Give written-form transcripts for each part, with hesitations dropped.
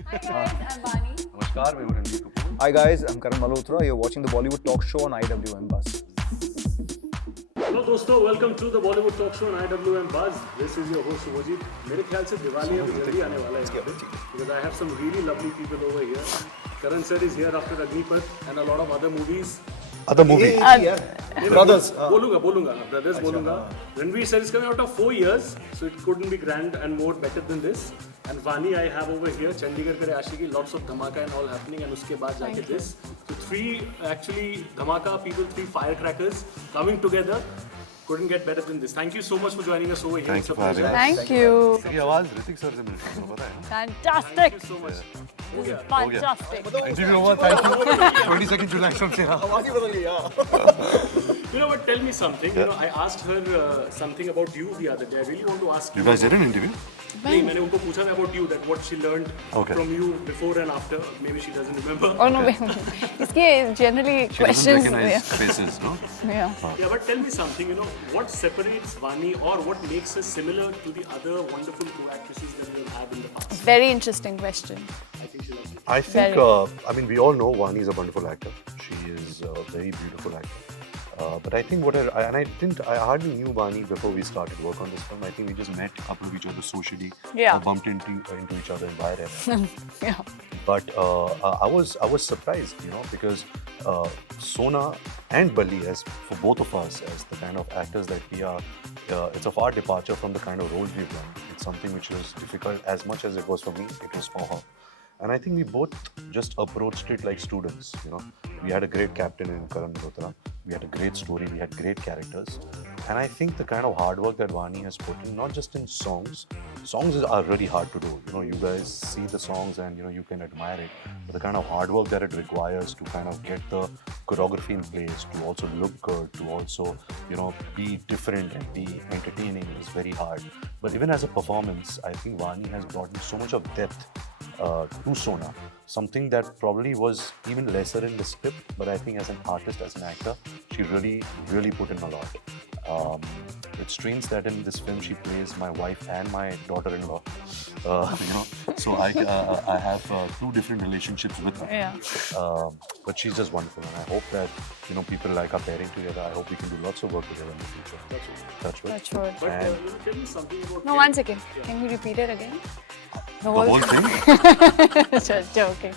Hi guys, I'm Vaani. नमस्कार, मैं हूँ Ranbir Kapoor. Hi guys, I'm Karan Malhotra. You're watching the Bollywood Talk Show on IWMBuzz. Hello दोस्तों, welcome to the Bollywood talk show on IWMBuzz. This is your host Shubhajit. मेरे ख्याल से दिवाली अभी जल्दी आने वाला है यहाँ पे, because I have some really lovely people over here. Karan sir is here after Agnipath and a lot of other movies. Other movie. Brothers. बोलूंगा brothers बोलूंगा. Ranbir sir is coming out of 4 years, so it couldn't be grand and more better than this. And Vaani I have over here, Chandigarh kare Ashiki, lots of dhamaka and all happening, and uske baad jaake this. So 3 actually dhamaka people, 3 firecrackers coming together. Couldn't get better than this. Thank you so much for joining us over here. Thank It's you a for having pleasure. us. Thank you. ये आवाज Hrithik sir से मिलती है, पता है ना? Fantastic. Thank you so much. हो गया. Fantastic. Interview over. Thank you. 22nd July से You know what? Tell me something. You know, I asked her something about you the other day. I really want to ask You you. guys did an interview? नहीं, मैंने उनको पूछा था about you, that what she learned Okay. from you before and after. Maybe she doesn't remember. Oh no, wait. इसके generally She doesn't questions. recognize faces, no? Yeah. Yeah, but tell me something. You know, what separates Vaani, or what makes her similar to the other wonderful co-actresses that we have had in the past? Very interesting question. I think she loves it. I think, Very. I mean, we all know Vaani is a wonderful actor. She is a very beautiful actor. But I think I hardly knew Vaani before we started work on this film. I think we just met up with each other socially. Yeah. Bumped into each other in Bahrain. Yeah. But I was surprised, you know, because Sona and Bali, as for both of us, as the kind of actors that we are, it's a far departure from the kind of roles we've done. It's something which was difficult as much as it was for me, it was for her. And I think we both just approached it like students, you know. We had a great captain in Karan Malhotra. We had a great story, we had great characters. And I think the kind of hard work that Vaani has put in, not just in songs are really hard to do. You know, you guys see the songs and, you know, you can admire it. But the kind of hard work that it requires to kind of get the choreography in place, to also look good, to also, you know, be different and be entertaining is very hard. But even as a performance, I think Vaani has brought in so much of depth to Sona, something that probably was even lesser in the script, but I think as an artist, as an actor, she really put in a lot. It's strange that in this film she plays my wife and my daughter-in-law, you know, so I have 2 different relationships with her. Yeah. But she's just wonderful, and I hope that, you know, people like our pairing together. I hope we can do lots of work together in the future. Touch wood. Touch wood. But And you know, tell me something about. No, one second. Can you repeat it again? the whole thing. Just joking.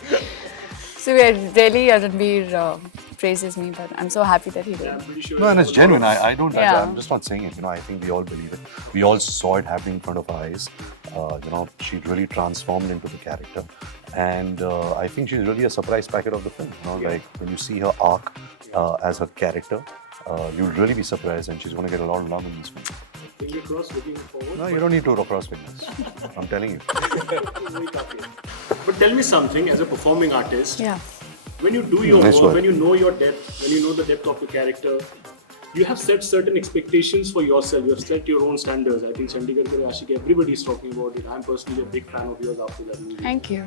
So we are really Ranbir praises me, but I'm so happy that he Yeah, did. I'm pretty sure. No, and it's genuine. I don't. Yeah. I'm just not saying it. You know, I think we all believe it. We all saw it happening in front of our eyes. You know, she really transformed into the character, and I think she's really a surprise packet of the film. You know, like when you see her arc as her character, you'll really be surprised, and she's going to get a lot of love in this film. Finger crossed, looking forward. No, you don't need to cross fingers. I'm telling you. But tell me something, as a performing artist, Yeah. when you do your Nice work, one. when you know your depth, when you know the depth of your character, you have set certain expectations for yourself. You have set your own standards. I think Chandigarh Kare Ashiki, everybody is talking about it. I'm personally a big fan of yours after that movie. Thank you.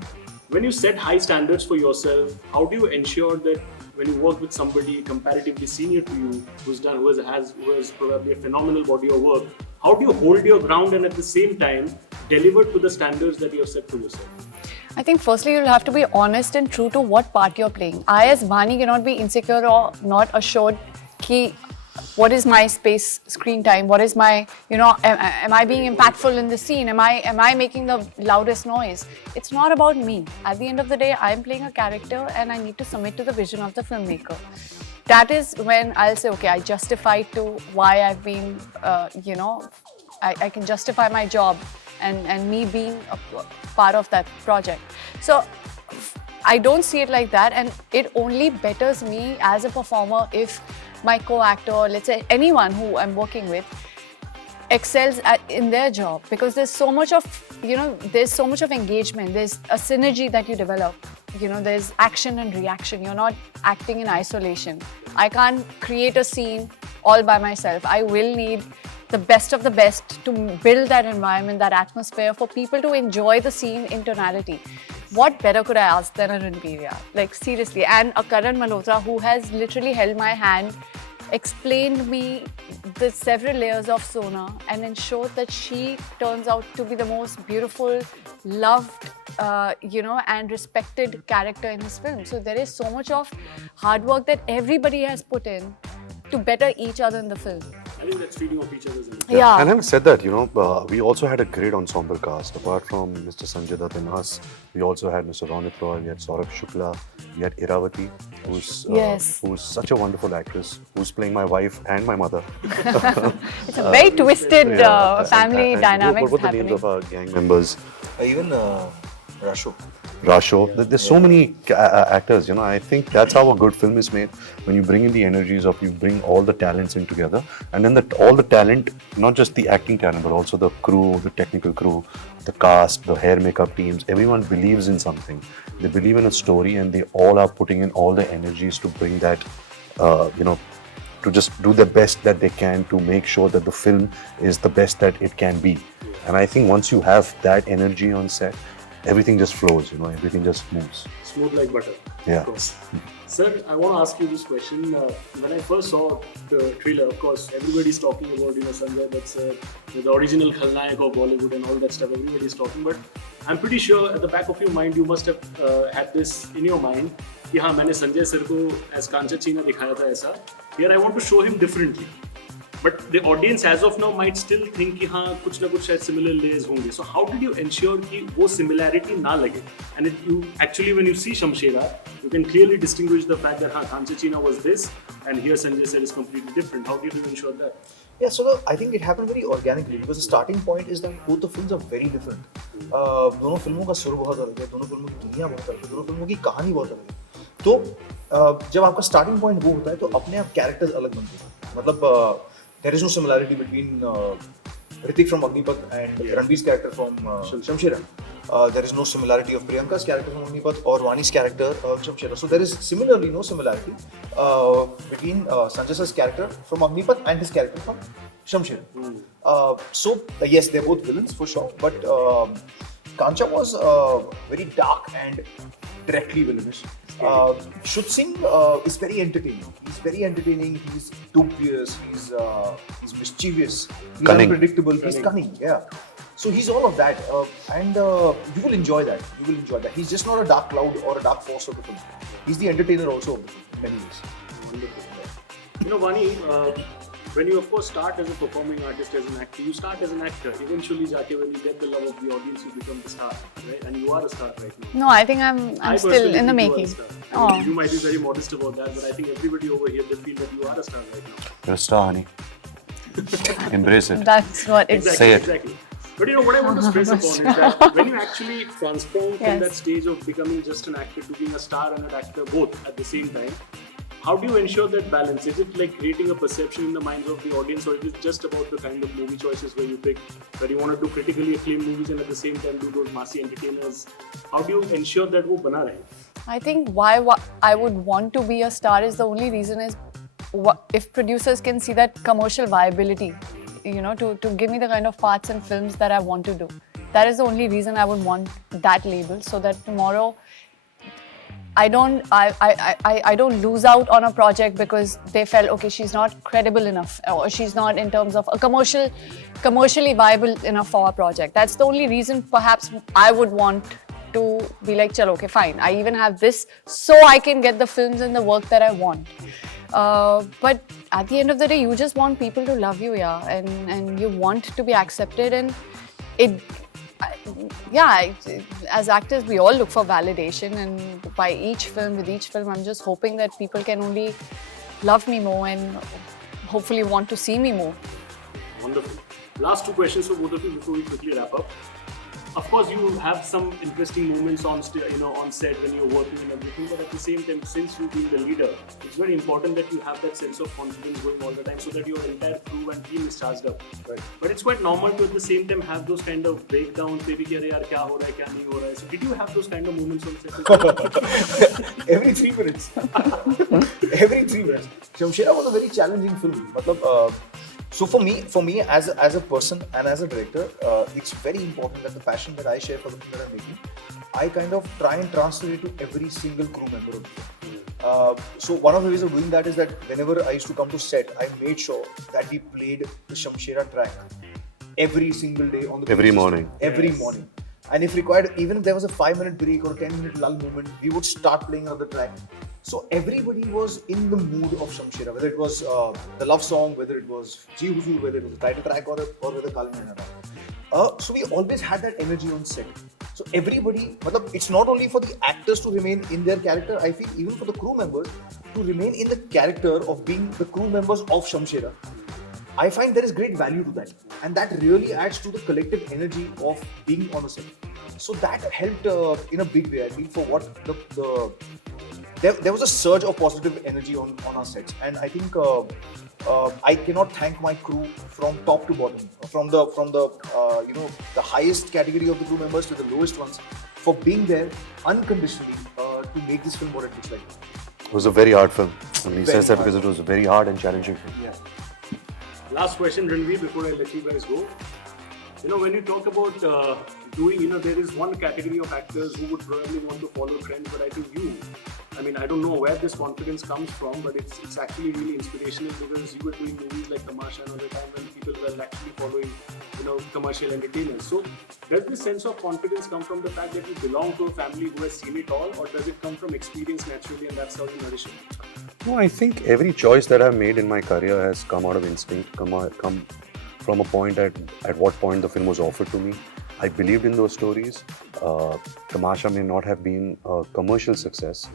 When you set high standards for yourself, how do you ensure that when you work with somebody comparatively senior to you, who has probably a phenomenal body of work, how do you hold your ground and at the same time deliver to the standards that you have set for yourself? I think firstly you'll have to be honest and true to what part you're playing. I as Vaani cannot be insecure or not assured ki what is my space, screen time, what is my, you know, am I being impactful in the scene, am I making the loudest noise. It's not about me. At the end of the day, I'm playing a character and I need to submit to the vision of the filmmaker. That is when I'll say, okay, I justify to why I've been, you know, I can justify my job and me being a part of that project. So I don't see it like that, and it only betters me as a performer if my co-actor, let's say anyone who I'm working with, excels in their job, because there's so much of, you know, there's so much of engagement, there's a synergy that you develop, you know, there's action and reaction, you're not acting in isolation. I can't create a scene all by myself. I will need the best of the best to build that environment, that atmosphere for people to enjoy the scene in tonality. What better could I ask than a Ranbir? Like seriously, and a Karan Malhotra who has literally held my hand, explained me the several layers of Sona and ensured that she turns out to be the most beautiful, loved and respected character in his film. So there is so much of hard work that everybody has put in to better each other in the film. I think that's feeding off each other's energy. Yeah. And having said that, we also had a great ensemble cast. Apart from Mr. Sanjay Dutt and us, we also had Mr. Ranbir, we had Saurabh Shukla, we had Iravati, who's such a wonderful actress, who's playing my wife and my mother. It's a very twisted family dynamics what the happening. names of our gang members? Even Rasho. Rasho. There's so many actors, I think that's how a good film is made. When you bring in the energies you bring all the talents in together, and then all the talent, not just the acting talent, but also the crew, the technical crew, the cast, the hair makeup teams, everyone believes in something. They believe in a story, and they all are putting in all the energies to bring that, to just do the best that they can to make sure that the film is the best that it can be. And I think once you have that energy on set, everything just flows, everything just moves. Smooth like butter. Yeah. Of course. Sir, I want to ask you this question. When I first saw the trailer, of course, everybody's talking about, Sanjay, that's the original Khalnayak of Bollywood and all that stuff. Everybody's talking, but I'm pretty sure at the back of your mind, you must have had this in your mind. कि हाँ, मैंने Sanjay sir को as कांचा चीना दिखाया था ऐसा. Here I want to show him differently. But the audience as of now might still think कि हाँ कुछ ना कुछ शायद similar layers होंगे. So how did you ensure कि वो similarity ना लगे? And you actually when you see Shamshera, you can clearly distinguish the fact that हाँ Kancha Cheena was this, and here Sanjay sir is completely different. How did you ensure that? Yeah, so I think it happened very organically because the starting point is that both the films are very different. दोनों फिल्मों का सुर बहुत अलग है, दोनों फिल्मों की दुनिया बहुत अलग है, दोनों फिल्मों की कहानी बहुत अलग है. तो जब आपका स्टार्टिंग पॉइंट वो होता है तो अपने आप कैरेक्टर्स अलग बनते हैं. मतलब there is no similarity between Hrithik from Agnipath and Ranbir's character from Shamshera. There is no similarity of Priyanka's character from Agnipath or Vaani's character Shamshera. So there is similarly no similarity between Sanjay Sir's character from Agnipath and his character from Shamshera. So yes, they're both villains for sure, but Kancha was very dark and directly villainous. Shuth Singh is very entertaining. He's very entertaining. He's dubious. He's mischievous. He's Cunning. Unpredictable. He's cunning. Yeah. So he's all of that, and you will enjoy that. You will enjoy that. He's just not a dark cloud or a dark force of the film. He's the entertainer also of the film in many ways. Wonderful. Vaani, when you of course start as a performing artist, as an actor, you start as an actor. Eventually, when you get the love of the audience, you become the star, right? And you are a star right now. No, I think I'm still in the making. Oh. You might be very modest about that, but I think everybody over here, they feel that you are a star right now. You're a star, honey. Embrace it. That's what it's. Exactly, Say it. exactly. But what I want to stress upon is that when you actually transform from that stage of becoming just an actor to being a star and an actor both at the same time, how do you ensure that balance? Is it like creating a perception in the minds of the audience, or is it just about the kind of movie choices where you pick, where you want to do critically acclaimed movies and at the same time do those massy entertainers? How do you ensure that wo bana rahe? I think why I would want to be a star is the only reason is if producers can see that commercial viability, to give me the kind of parts and films that I want to do. That is the only reason I would want that label, so that tomorrow I don't lose out on a project because they felt, okay, she's not credible enough, or she's not in terms of a commercially viable enough for a project. That's the only reason perhaps I would want to be like, chalo, okay, fine. I even have this so I can get the films and the work that I want. But at the end of the day, you just want people to love you, and you want to be accepted, and as actors, we all look for validation, and with each film, I'm just hoping that people can only love me more and hopefully want to see me more. Wonderful. Last two questions for both of you before we quickly wrap up. Of course, you have some interesting moments on set when you're working and everything, but at the same time, since you being the leader, it's very important that you have that sense of confidence going all the time, so that your entire crew and team is charged up. Right. But it's quite normal to at the same time have those kind of breakdowns. Maybe kya ho raha hai, kya nahi ho raha hai. So did you have those kind of moments on set? Every 3 minutes. Every 3 minutes. Shamshera was a very challenging film. So for me as a person and as a director, it's very important that the passion that I share for the film that I'm making, I kind of try and translate it to every single crew member of the film. So one of the ways of doing that is that whenever I used to come to set, I made sure that we played the Shamshera track every single day on the Every morning. Every morning. And if required, even if there was a 5-minute break or a 10-minute lull moment, we would start playing another track. So everybody was in the mood of Shamshera, whether it was the love song, whether it was Ji Huzur, whether it was the title track or whether Kal Mehra. So we always had that energy on set. So everybody, it's not only for the actors to remain in their character, I feel even for the crew members to remain in the character of being the crew members of Shamshera. I find there is great value to that, and that really adds to the collective energy of being on a set. So that helped in a big way. I feel for what there was a surge of positive energy on our sets, and I think I cannot thank my crew from top to bottom, from the the highest category of the crew members to the lowest ones, for being there unconditionally to make this film what it looks like. It was a very hard film. I mean, he Very says that hard. because it was a very hard and challenging film. Yeah. Last question, Ranbir, before I let you guys go. You know, when you talk about doing, there is one category of actors who would probably want to follow trends, but I think I mean, I don't know where this confidence comes from, but it's actually really inspirational because you were doing movies like Tamasha and other time when people were actually following, commercial entertainers. So does this sense of confidence come from the fact that you belong to a family who has seen it all, or does it come from experience naturally and that's how you nourish it? No, I think every choice that I've made in my career has come out of instinct, come from a point at what point the film was offered to me. I believed in those stories. Tamasha may not have been a commercial success,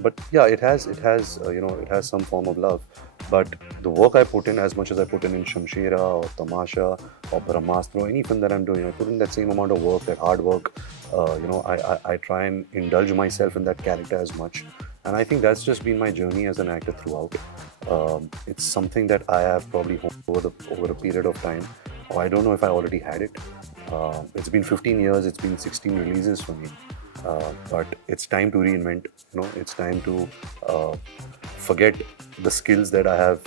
but yeah, it has some form of love. But the work I put in, as much as I put in Shamshera or Tamasha or Brahmastra, or any film that I'm doing, I put in that same amount of work, that hard work. I try and indulge myself in that character as much. And I think that's just been my journey as an actor throughout. It's something that I have probably honed over a period of time. Or I don't know if I already had it. It's been 15 years, it's been 16 releases for me. But it's time to reinvent, it's time to forget the skills that I have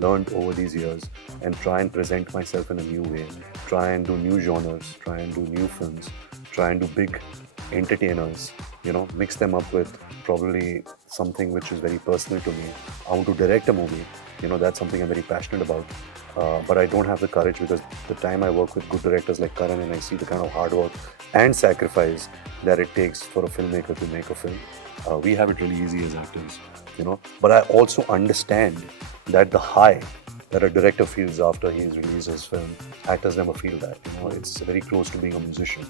learned over these years and try and present myself in a new way. Try and do new genres, try and do new films, try and do big entertainers, mix them up with probably something which is very personal to me. I want to direct a movie, that's something I'm very passionate about. But I don't have the courage because the time I work with good directors like Karan and I see the kind of hard work and sacrifice that it takes for a filmmaker to make a film. We have it really easy as actors, But I also understand that the high that a director feels after he's released his film, actors never feel that. It's very close to being a musician.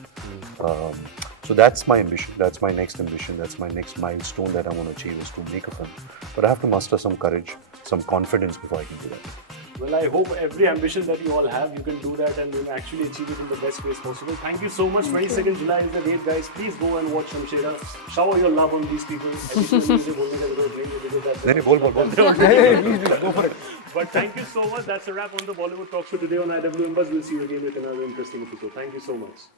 So that's my ambition. That's my next ambition. That's my next milestone that I want to achieve is to make a film. But I have to muster some courage, some confidence before I can do that. Well, I hope every ambition that you all have, you can do that and actually achieve it in the best ways possible. Thank you so much. 22nd July is the date, guys. Please go and watch Shamshera. Shower your love on these people. Go for it. But thank you so much. That's a wrap on the Bollywood Talk Show today on IWMBuzz. We'll see you again with another interesting episode. Thank you so much.